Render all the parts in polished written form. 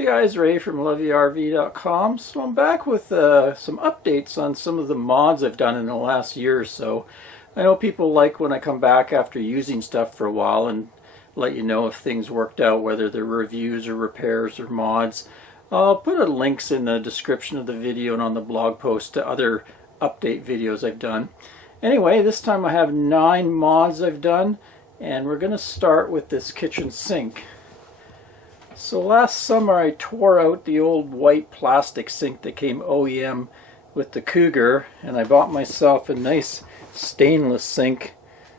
Hey guys, Ray from LYRV.com. So I'm back with some updates on some of the mods I've done in the last year or so. I know people like when I come back after using stuff for a while and let you know if things worked out, whether they're reviews or repairs or mods. I'll put links in the description of the video and on the blog post to other update videos I've done. Anyway, this time I have 9 mods I've done, and we're going to start with this kitchen sink. So last summer I tore out the old white plastic sink that came OEM with the Cougar, and I bought myself a nice stainless sink.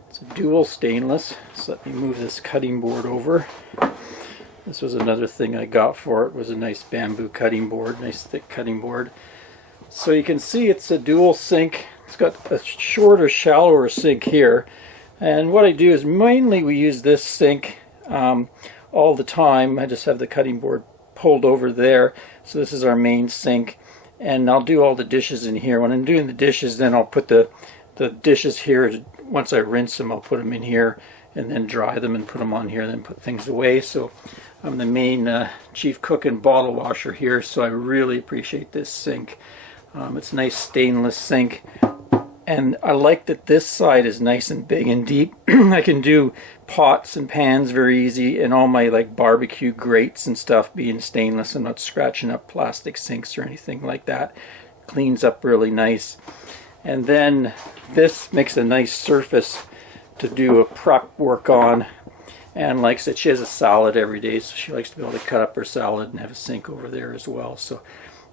It's a dual stainless. So let me move this cutting board over. This was another thing I got for it, was a nice bamboo cutting board, nice thick cutting board. So you can see it's a dual sink. It's got a shorter, shallower sink here. And what I do is mainly we use this sink all the time. I just have the cutting board pulled over there. So this is our main sink, and I'll do all the dishes in here. When I'm doing the dishes, then I'll put the dishes here. Once I rinse them, I'll put them in here and then dry them and put them on here and then put things away. So I'm the main chief cook and bottle washer here, so I really appreciate this sink. It's a nice stainless sink, and I like that this side is nice and big and deep. I can do pots and pans very easy, and all my like barbecue grates and stuff being stainless. I'm not scratching up plastic sinks or anything like that. Cleans up really nice. And then this makes a nice surface to do a prep work on. And like I said, she has a salad every day, so she likes to be able to cut up her salad and have a sink over there as well. So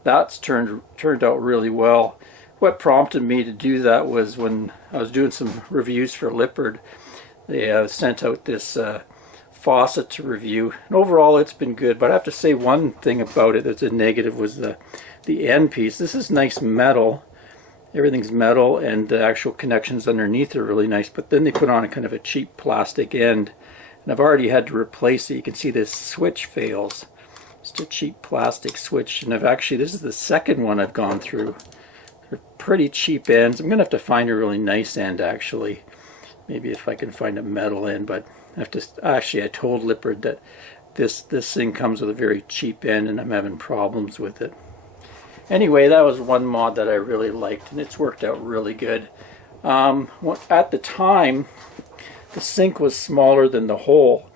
that's turned out really well. What prompted me to do that was when I was doing some reviews for LYRV. They sent out this faucet to review, and overall it's been good. But I have to say one thing about it that's a negative was the end piece. This is nice metal. Everything's metal, and the actual connections underneath are really nice. But then they put on a kind of a cheap plastic end, and I've already had to replace it. You can see this switch fails. It's a cheap plastic switch, and this is the second one I've gone through. They're pretty cheap ends. I'm gonna have to find a really nice end, actually. Maybe if I can find a metal end, but I have to. Actually, I told LYRV that this thing comes with a very cheap end, and I'm having problems with it. Anyway, that was one mod that I really liked, and it's worked out really good. At the time, the sink was smaller than the hole,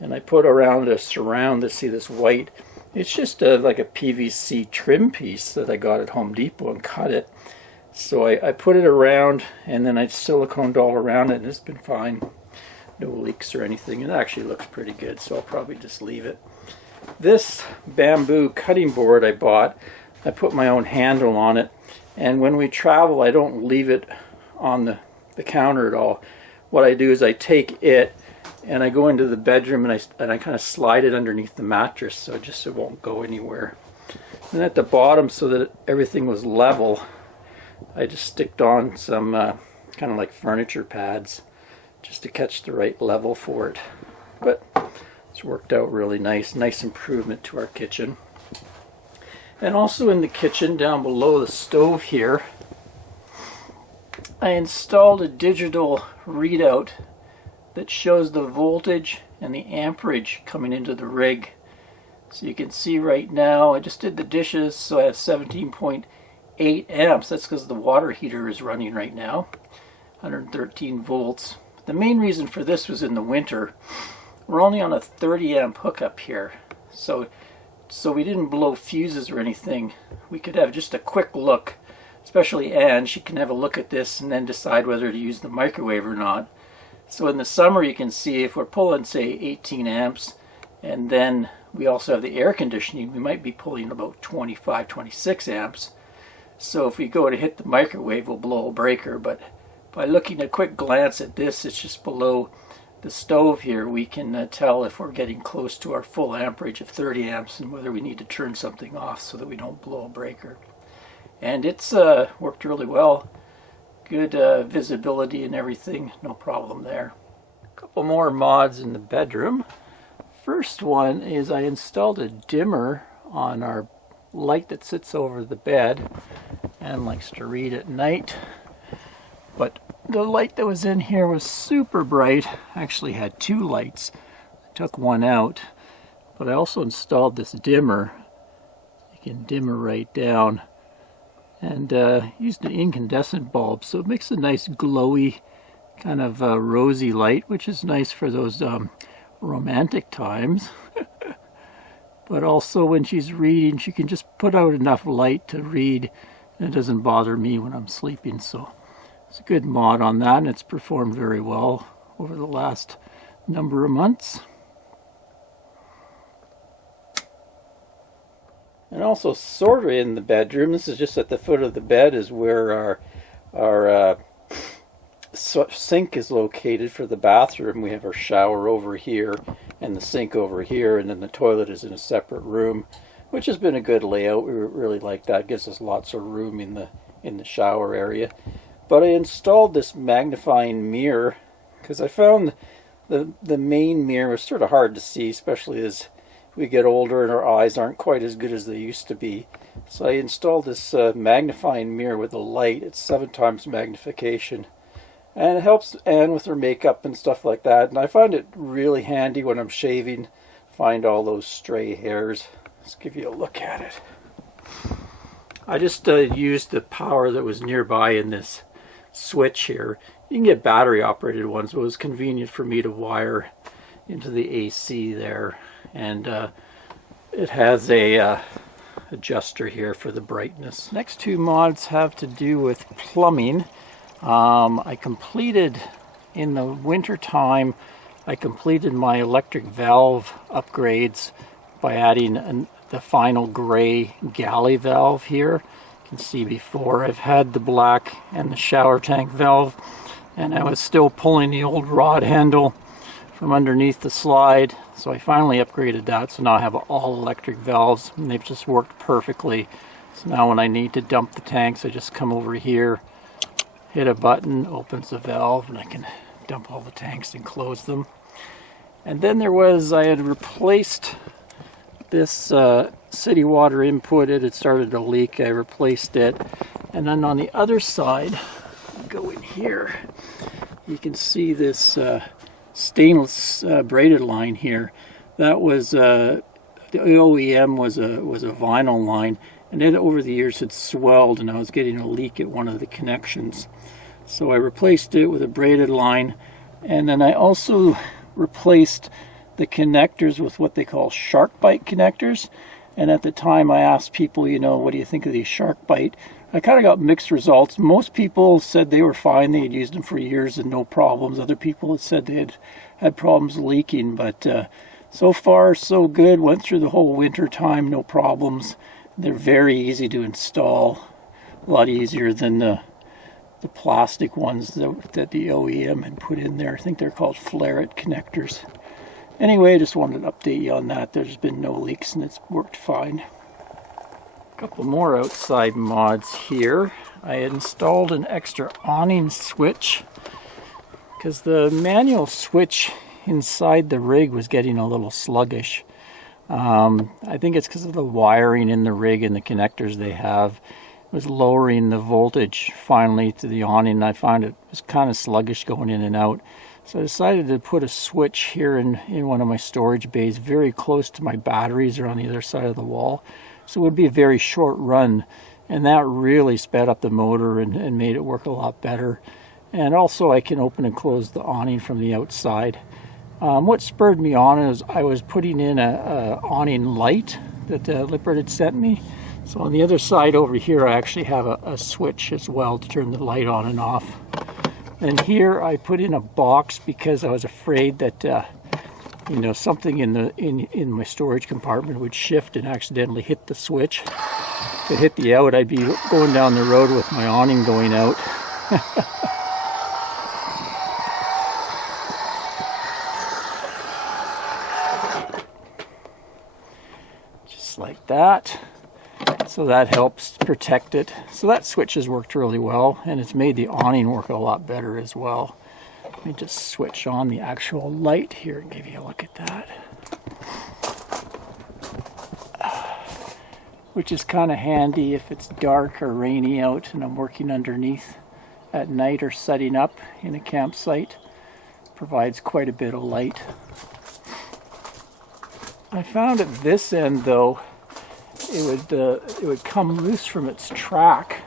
and I put around a surround to see this white. It's just like a PVC trim piece that I got at Home Depot and cut it. So I put it around, and then I siliconed all around it, and it's been fine. No leaks or anything. It actually looks pretty good, so I'll probably just leave it. This bamboo cutting board I bought, I put my own handle on it, and when we travel I don't leave it on the counter at all. What I do is I take it and I go into the bedroom, and I kind of slide it underneath the mattress so it won't go anywhere. And at the bottom, so that everything was level, I just sticked on some kind of like furniture pads just to catch the right level for it. But it's worked out really nice. Nice improvement to our kitchen. And also in the kitchen, down below the stove here, I installed a digital readout that shows the voltage and the amperage coming into the rig. So you can see right now, I just did the dishes, so I have 17.8 amps. That's because the water heater is running right now, 113 volts. The main reason for this was in the winter. We're only on a 30 amp hookup here, so we didn't blow fuses or anything. We could have just a quick look, especially Anne. She can have a look at this and then decide whether to use the microwave or not. So in the summer you can see if we're pulling, say, 18 amps, and then we also have the air conditioning, we might be pulling about 25, 26 amps. So if we go to hit the microwave, we'll blow a breaker. But by looking a quick glance at this, it's just below the stove here, we can tell if we're getting close to our full amperage of 30 amps and whether we need to turn something off so that we don't blow a breaker. And it's worked really well. Good visibility and everything, no problem there. A couple more mods in the bedroom. First one is I installed a dimmer on our light that sits over the bed and likes to read at night. But the light that was in here was super bright. I actually had 2 lights. I took one out, But I also installed this dimmer. You can dimmer right down, and used an incandescent bulb, so it makes a nice glowy kind of rosy light, which is nice for those romantic times. But also when she's reading, she can just put out enough light to read, and it doesn't bother me when I'm sleeping. So it's a good mod on that, and it's performed very well over the last number of months. And also sort of in the bedroom, this is just at the foot of the bed, is where our sink is located for the bathroom. We have our shower over here and the sink over here, and then the toilet is in a separate room, which has been a good layout. We really like that. It gives us lots of room in the shower area. But I installed this magnifying mirror because I found the main mirror was sort of hard to see, especially as we get older and our eyes aren't quite as good as they used to be. So I installed this magnifying mirror with a light. It's 7 times magnification. And it helps Anne with her makeup and stuff like that. And I find it really handy when I'm shaving, find all those stray hairs. Let's give you a look at it. I just used the power that was nearby in this switch here. You can get battery operated ones, but it was convenient for me to wire into the AC there. And it has a adjuster here for the brightness. Next 2 mods have to do with plumbing. I completed, in the winter time, I completed my electric valve upgrades by adding the final gray galley valve here. You can see before I've had the black and the shower tank valve, and I was still pulling the old rod handle from underneath the slide, so I finally upgraded that. So now I have all electric valves, and they've just worked perfectly. So now when I need to dump the tanks, I just come over here, hit a button, opens the valve, and I can dump all the tanks and close them. And then I had replaced this city water input. It had started to leak. I replaced it. And then on the other side, go in here, you can see this stainless braided line here. That was the OEM was a vinyl line, and it over the years had swelled, and I was getting a leak at one of the connections. So I replaced it with a braided line, and then I also replaced the connectors with what they call shark bite connectors. And at the time I asked people, what do you think of these shark bite? I kind of got mixed results. Most people said they were fine. They had used them for years and no problems. Other people had said they had problems leaking, but so far so good. Went through the whole winter time, no problems. They're very easy to install, a lot easier than the plastic ones that the OEM had put in there. I think they're called flare-it connectors. Anyway, I just wanted to update you on that. There's been no leaks and it's worked fine. A couple more outside mods here. I had installed an extra awning switch because the manual switch inside the rig was getting a little sluggish. I think it's because of the wiring in the rig and the connectors they have. Was lowering the voltage finally to the awning, and I found it was kind of sluggish going in and out. So I decided to put a switch here in one of my storage bays very close to my batteries or on the other side of the wall. So it would be a very short run, and that really sped up the motor and made it work a lot better. And also I can open and close the awning from the outside. What spurred me on is I was putting in a awning light that Lippert had sent me. So on the other side over here I actually have a switch as well to turn the light on and off. And here I put in a box because I was afraid that something in my storage compartment would shift and accidentally hit the switch. If it hit the out, I'd be going down the road with my awning going out. Just like that. So that helps protect it. So that switch has worked really well, and it's made the awning work a lot better as well. Let me just switch on the actual light here and give you a look at that. Which is kind of handy if it's dark or rainy out and I'm working underneath at night or setting up in a campsite. Provides quite a bit of light. I found at this end though, it would come loose from its track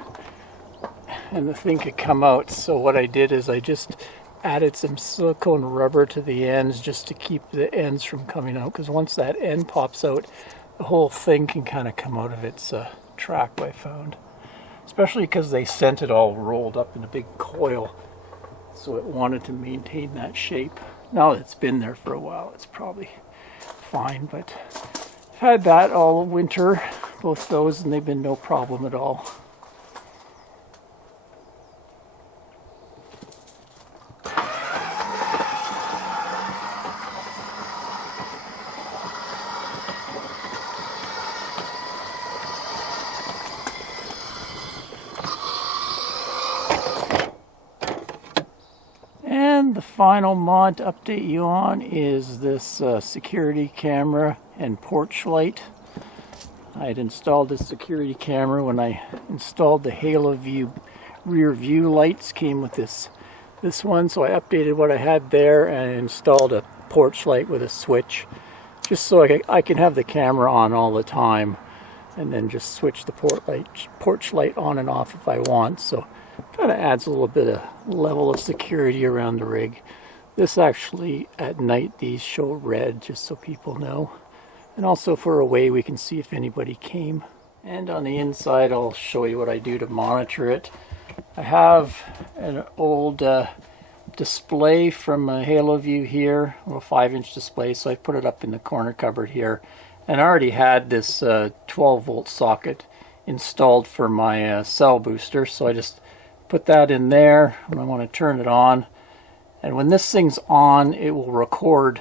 and the thing could come out. So what I did is I just added some silicone rubber to the ends just to keep the ends from coming out, because once that end pops out, the whole thing can kind of come out of its track, I found. Especially because they sent it all rolled up in a big coil, so it wanted to maintain that shape. Now that it's been there for a while, it's probably fine, but I've had that all winter, both those, and they've been no problem at all. And the final mod to update you on is this security camera and porch light. I had installed this security camera when I installed the LYRV rear view lights. Came with this one, so I updated what I had there and installed a porch light with a switch, just so I can have the camera on all the time, and then just switch the porch light on and off if I want. So kind of adds a little bit of level of security around the rig. This actually, at night, these show red, just so people know. And also for a way we can see if anybody came. And on the inside, I'll show you what I do to monitor it. I have an old display from a LYRV here, a little 5-inch display, so I put it up in the corner cupboard here. And I already had this 12-volt socket installed for my cell booster, so I just put that in there when I want to turn it on. And when this thing's on, it will record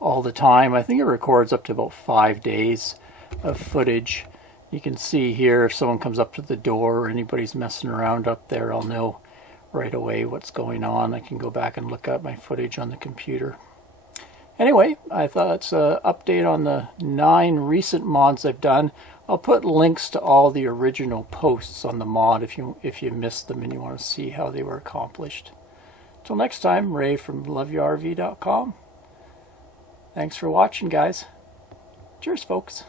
all the time. I think it records up to about 5 days of footage. You can see here if someone comes up to the door or anybody's messing around up there, I'll know right away what's going on. I can go back and look at my footage on the computer. Anyway, I thought it's an update on the 9 recent mods I've done. I'll put links to all the original posts on the mod if you missed them and you want to see how they were accomplished. Till next time, Ray from LYRV.com. Thanks for watching, guys. Cheers, folks.